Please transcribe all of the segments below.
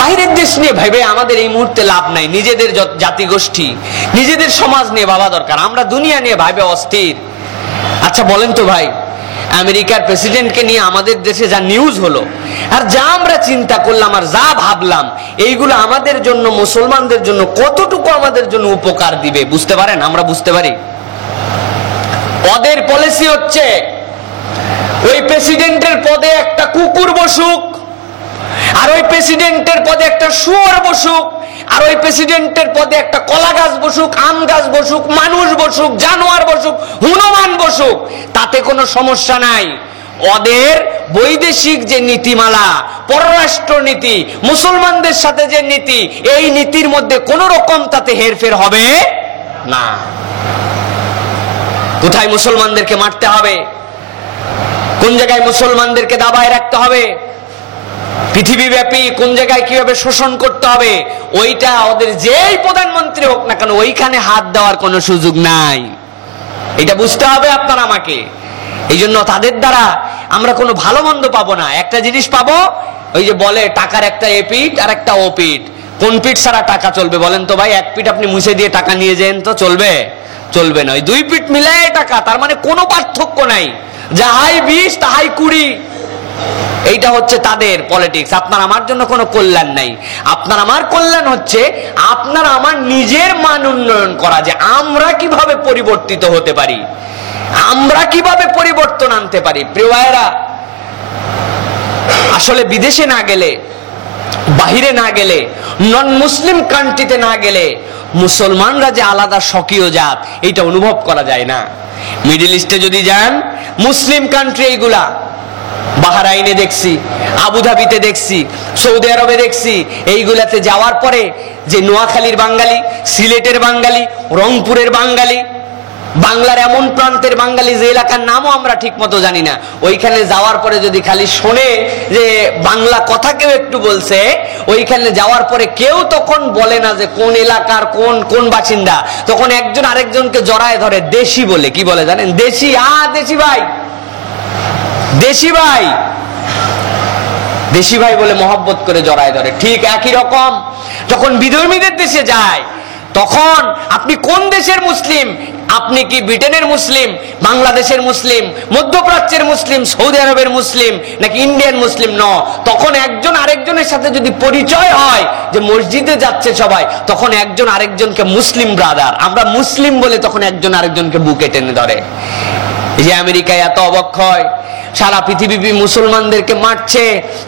বাইরের দেশ নিয়ে ভাইবে আমাদের এই মুহূর্তে লাভ নাই। নিজেদের জাতিগোষ্ঠী, নিজেদের সমাজ নিয়ে ভাবা দরকার। আমরা দুনিয়া নিয়ে ভাইবে অস্থির। আচ্ছা বলেন তো ভাই, আমেরিকার প্রেসিডেন্টকে নিয়ে আমাদের দেশে যা নিউজ হলো, আর যা আমরা চিন্তা করলাম আর যা ভাবলাম, এইগুলো আমাদের জন্য, মুসলমানদের জন্য কতটুকু আমাদের জন্য উপকার দিবে বুঝতে পারেন? আমরা বুঝতে পারি? ওদের পলিসি হচ্ছে ওই প্রেসিডেন্টের পদে একটা কুকুর বসুক, আর ওই প্রেসিডেন্টের পদে একটা শুয়োর বসুক, আর ওই প্রেসিডেন্টের পদে একটা কলা গাছ বসুক, আম গাছ বসুক, মানুষ বসুক, জানোয়ার বসুক, হনুমান বসুক, তাতে কোনো সমস্যা নাই। ওদের বৈদেশিক যে নীতিমালা, পররাষ্ট্র নীতি, মুসলমানদের সাথে যে নীতি, এই নীতির মধ্যে কোন রকম তাতে হেরফের হবে না। কোথায় মুসলমানদেরকে মারতে হবে, কোন জায়গায় মুসলমানদেরকে দাবায় রাখতে হবে, পৃথিবীব্যাপী কোন জায়গায় কিভাবে শোষণ করতে হবে, ওইটা ওদের যেই প্রধানমন্ত্রী হোক না কেন ওইখানে হাত দেওয়ার কোনো সুযোগ নাই। এটা বুঝতে হবে আপনার আমাকে। এই জন্য তাদের দ্বারা আমরা কোনো ভালো মন্দ পাবো না। একটা জিনিস পাবো, ওই যে বলে টাকার একটা এপিঠ আর একটা ওপিঠ। কোন পিঠ ছাড়া টাকা চলবে বলেন তো ভাই? এক পিঠ আপনি মুছে দিয়ে টাকা নিয়ে যান তো চলবে? চলবে না। ওই দুই পিঠ মিলায় টাকা, তার মানে কোনো পার্থক্য নাই। যাহাই 20 তাহাই 20। এইটা হচ্ছে তাদের পলিটিক্স। আপনার আমার জন্য কোনো কল্যাণ নাই। আপনার আমার কল্যাণ হচ্ছে আপনার আমার নিজের মান উন্নয়ন করা, যে আমরা কিভাবে পরিবর্তিত হতে পারি, আমরা কিভাবে পরিবর্তন আনতে পারি। প্রিয় ভাইয়েরা, আসলে বিদেশে না গেলে, বাহিরে না গেলে, নন মুসলিম কান্ট্রিতে না গেলে মুসলমানরা যে আলাদা স্বকীয় জাত, এইটা অনুভব করা যায় না। মিডল ইস্টে যদি যান, মুসলিম কান্ট্রি এইগুলা, বাহরাইনে দেখছি, আবুধাবিতে দেখছি, সৌদি আরবে দেখছি, এইগুলাতে যাওয়ার পরে যে নোয়াখালীর বাঙালি, সিলেটের বাঙালি, রংপুরের বাঙালি, বাংলার এমন প্রান্তের বাঙালি যে এলাকার নামও আমরা ঠিক মতো জানি না, ওইখানে যাওয়ার পরে যদি খালি শোনে যে বাংলা কথা কেউ একটু বলছে, ওইখানে যাওয়ার পরে কেউ তখন বলে না যে কোন এলাকার কোন কোন বাসিন্দা, তখন একজন আরেকজনকে জড়ায় ধরে দেশি বলে। কি বলে জানেন? দেশি। দেশি ভাই, দেশি ভাই, দেশি ভাই বলে মহব্বত করে জড়ায় ধরে। ঠিক একই রকম যখন বিধর্মীদের দেশে যায়, তখন আপনি কোন দেশের মুসলিম, আপনি কি ব্রিটেনের মুসলিম, বাংলাদেশের মুসলিম, মধ্যপ্রাচ্যের মুসলিম, সৌদি আরবের মুসলিম, নাকি ইন্ডিয়ান মুসলিম? তখন একজন আরেকজনের সাথে যদি পরিচয় হয় যে মসজিদে যাচ্ছে সবাই, তখন একজন আরেকজনকে মুসলিম ব্রাদার, আমরা মুসলিম বলে তখন একজন আরেকজনকে বুকে টেনে ধরে। এই যে আমেরিকায় এত অবক্ষয়, সারা পৃথিবী মুসলমানদেরকে মারছে,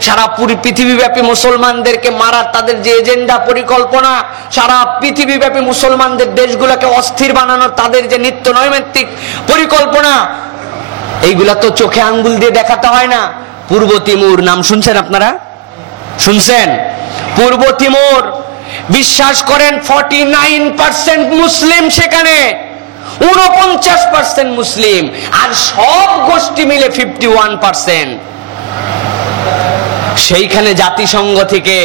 সারা পৃথিবীব্যাপী মুসলমানদেরকে মারার তাদের যে এজেন্ডা, পরিকল্পনা, সারা পৃথিবীব্যাপী মুসলমানদের দেশগুলোকে অস্থির বানানোর তাদের যে নিত্য নৈমিত্তিক পরিকল্পনা, এইগুলা তো চোখে আঙ্গুল দিয়ে দেখাতে হয় না। পূর্ব তিমুর নাম শুনছেন আপনারা? শুনছেন? পূর্ব তিমুর, বিশ্বাস করেন 49% মুসলিম সেখানে, 49% মুসলিম, আর সব গোষ্ঠী মিলে 51%। সেইখানে জাতিসংঘ থেকে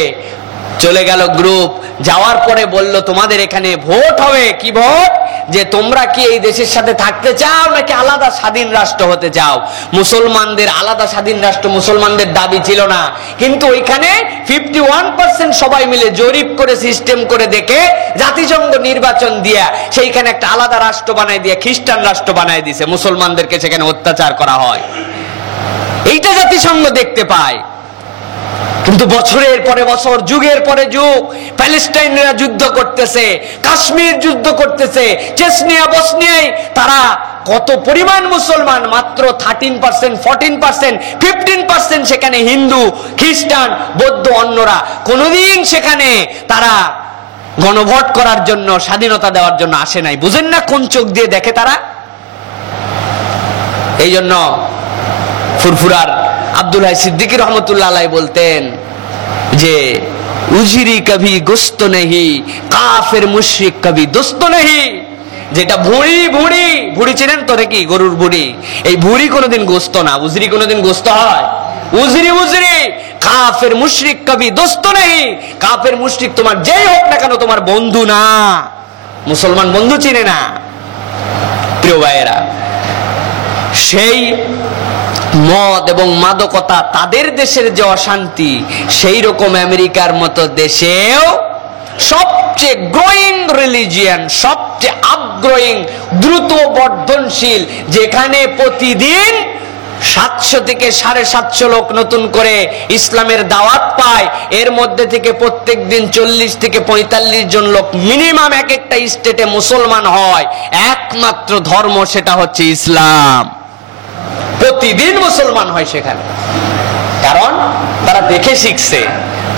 চলে গেল গ্রুপ, যাওয়ার পরে বলল তোমাদের এখানে ভোট হবে। কি ভোট? যে তোমরা কি এই দেশের সাথে থাকতে চাও নাকি আলাদা স্বাধীন রাষ্ট্র হতে চাও? মুসলমানদের আলাদা স্বাধীন রাষ্ট্র মুসলমানদের দাবি ছিল না, কিন্তু ওইখানে 51% সবাই মিলে জরিপ করে সিস্টেম করে দেখে জাতিসংঘ নির্বাচন দিয়া সেইখানে একটা আলাদা রাষ্ট্র বানায় দিয়ে খ্রিস্টান রাষ্ট্র বানায় দিয়েছে। মুসলমানদেরকে সেখানে অত্যাচার করা হয়, এইটা জাতিসংঘ দেখতে পায়। কিন্তু বছরের পরে বছর, যুগের পরে যুগ প্যালেস্টাইনরা যুদ্ধ করতেছে, কাশ্মীর যুদ্ধ করতেছে, চেচনিয়া, বসনিয়ায় তারা কত পরিমাণ মুসলমান, মাত্র 13%, 14%, 15% সেখানে হিন্দু, খ্রিস্টান, বৌদ্ধ, অন্যরা। কোনদিন সেখানে তারা গণভোট করার জন্য, স্বাধীনতা দেওয়ার জন্য আসে নাই। বুঝেন না কোন চোখ দিয়ে দেখে তারা? এই জন্য ফুরফুরার আব্দুল হাই সিদ্দিকী রহমতুল্লাহ আলাইহি বলতেন যে উজিরি কভি গোস্ত নেহি, কাফের মুশরিক কভি দোস্ত নেহি। যেটা ভুঁড়ি, ভুঁড়ি, ভুঁড়ি চেনেন তো নাকি? গরুর ভুঁড়ি, এই ভুঁড়ি কোনোদিন গোস্ত না। উজরি কোনোদিন গোস্ত হয়? উজরি উজরি। কাফের মুশরিক কভি দোস্ত নেহি, কাফের মুশরিক তোমার যেই হোক না কেন তোমার বন্ধু না, মুসলমান বন্ধু চিনে না। প্রিয় ভাইয়েরা, সেই মদ এবং মাদকতা তাদের দেশের যে অশান্তি, সেই রকম আমেরিকার মতো দেশেও সবচেয়ে গ্রোয়িং রিলিজিয়ান, সবচেয়ে আপগ্রোয়িং, দ্রুত বর্ধনশীল, যেখানে প্রতিদিন 700 থেকে 750 লোক নতুন করে ইসলামের দাওয়াত পায়, এর মধ্যে থেকে প্রত্যেক দিন 40 থেকে 45 জন লোক মিনিমাম এক একটা স্টেটে মুসলমান হয়। একমাত্র ধর্ম সেটা হচ্ছে ইসলাম। প্রতিদিন মুসলমান হয় সেখানে, কারণ তারা দেখে শিখছে,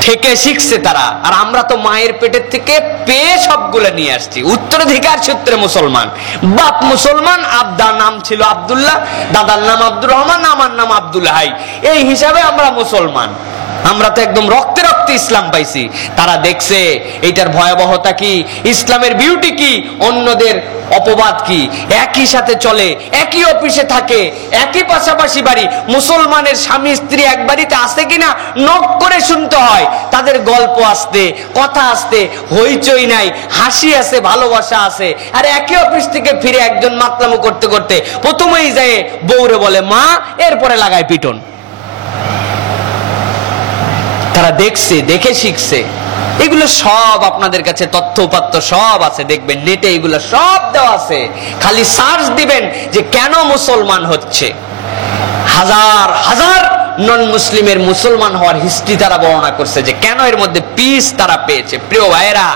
থেকে শিখছে তারা। আর আমরা তো মায়ের পেটের থেকে পেয়ে সবগুলো নিয়ে আসছি, উত্তরাধিকার সূত্রে মুসলমান। বাপ মুসলমান, আব্দার নাম ছিল আব্দুল্লাহ, দাদার নাম আব্দুর রহমান, আমার নাম আব্দুল হাই, এই হিসাবে আমরা মুসলমান। আমরা তো একদম রক্তে রক্তে ইসলাম পাইছি। তারা দেখছে এইটার ভয়াবহতা কি, ইসলামের বিউটি কি, অন্যদের অপবাদ কি। একই সাথে চলে, একই অফিসে থাকে, একই পাশাপাশি বাড়ি। মুসলমানের স্বামী স্ত্রী এক বাড়িতে আছে কিনা নক করে শুনতে হয়। তাদের গল্প আসতে, কথা আসতে, হইচই নাই, হাসি আছে, ভালোবাসা আছে। আর একই অফিস থেকে ফিরে একজন মাতলামো করতে করতে প্রথমেই যায় বউরে বলে মা, এরপরে লাগায় পিটন। তারা দেখছে, দেখে শিখছে। এগুলো সব আপনাদের কাছে তথ্য উপাত্ত সব আছে, দেখবেন নেটে এগুলো সব দেওয়া আছে। খালি সার্চ দিবেন যে কেন মুসলমান হচ্ছে। হাজার হাজার নন মুসলিমের মুসলমান হওয়ার হিস্ট্রি তারা বর্ণনা করছে, যে কেন এর মধ্যে পিস তারা পেয়েছে। প্রিয় ভাইয়েরা,